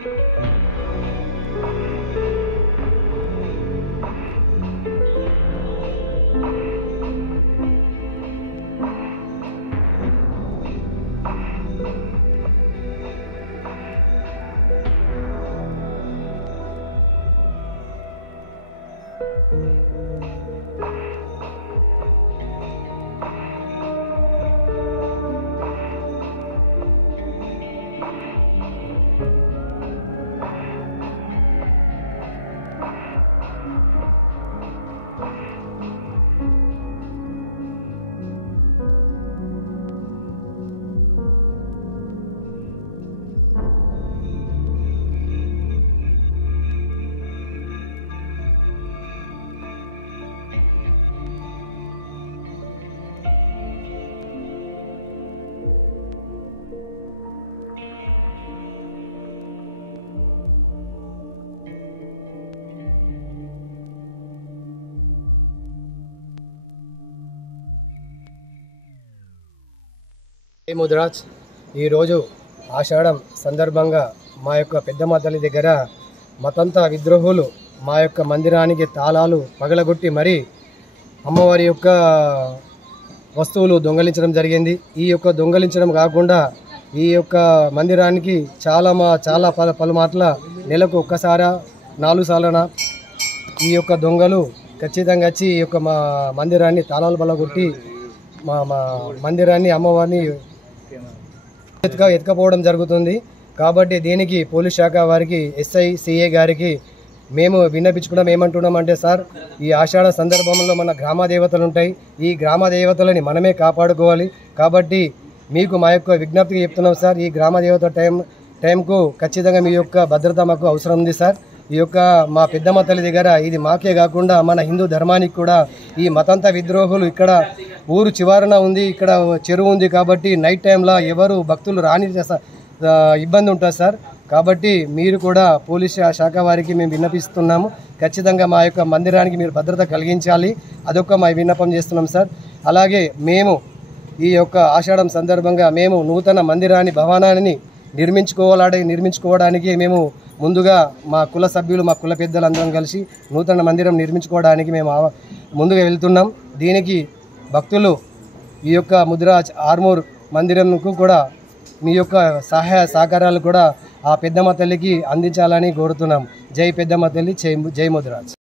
ముదిరాజ్ ఈరోజు ఆషాఢం సందర్భంగా మా యొక్క పెద్దమ్మ తల్లి దగ్గర మతంతా విద్రోహులు మా యొక్క మందిరానికి తాళాలు పగలగొట్టి మరీ అమ్మవారి యొక్క వస్తువులు దొంగలించడం జరిగింది. ఈ యొక్క దొంగలించడం కాకుండా ఈ యొక్క మందిరానికి చాలా పలుమార్ల నెలకు ఒక్కసారి 4 సార్లన ఈ యొక్క దొంగలు ఖచ్చితంగా వచ్చి ఈ యొక్క మా మందిరాన్ని తాళాలు పగలగొట్టి మా మందిరాన్ని అమ్మవారిని ఎత్తుకపోవడం జరుగుతుంది. కాబట్టి దీనికి పోలీస్ శాఖ వారికి ఎస్ఐ సిఏ గారికి మేము విన్నపించుకోవడం ఏమంటున్నామంటే, సార్ ఈ ఆషాఢ సందర్భంలో మన గ్రామ దేవతలు ఉంటాయి, ఈ గ్రామ దేవతలని మనమే కాపాడుకోవాలి. కాబట్టి మీకు మా యొక్క విజ్ఞప్తిగా చెప్తున్నాం సార్, ఈ గ్రామ దేవత టైంకు ఖచ్చితంగా మీ యొక్క భద్రత మాకు అవసరం ఉంది సార్. ఈ యొక్క మా పెద్దమ్మ తల్లి దగ్గర ఇది మాకే కాకుండా మన హిందూ ధర్మానికి కూడా ఈ మతంత విద్రోహులు ఇక్కడ ఊరు చివరన ఉంది, ఇక్కడ చెరువు ఉంది. కాబట్టి నైట్ టైంలో ఎవరు భక్తులు రాని ఇబ్బంది ఉంటుంది సార్. కాబట్టి మీరు కూడా పోలీస్ శాఖ వారికి మేము విన్నపిస్తున్నాము, ఖచ్చితంగా మా యొక్క మందిరానికి మీరు భద్రత కలిగించాలి, అదొక మా విన్నపం చేస్తున్నాం సార్. అలాగే మేము ఈ యొక్క ఆషాఢం సందర్భంగా మేము నూతన మందిరాన్ని భవనాన్ని నిర్మించుకోవడానికి మేము ముందుగా మా కుల సభ్యులు మా కుల పెద్దలందరం కలిసి నూతన మందిరం నిర్మించుకోవడానికి మేము ముందుగా వెళ్తున్నాం. దీనికి భక్తులు ఈ యొక్క ముదిరాజ్ ఆర్మూర్ మందిరంకు కూడా మీ యొక్క సహాయ సహకారాలు కూడా ఆ పెద్దమ్మ తల్లికి అందించాలని కోరుతున్నాం. జై పెద్దమ్మ తల్లి, జై ముదిరాజ్.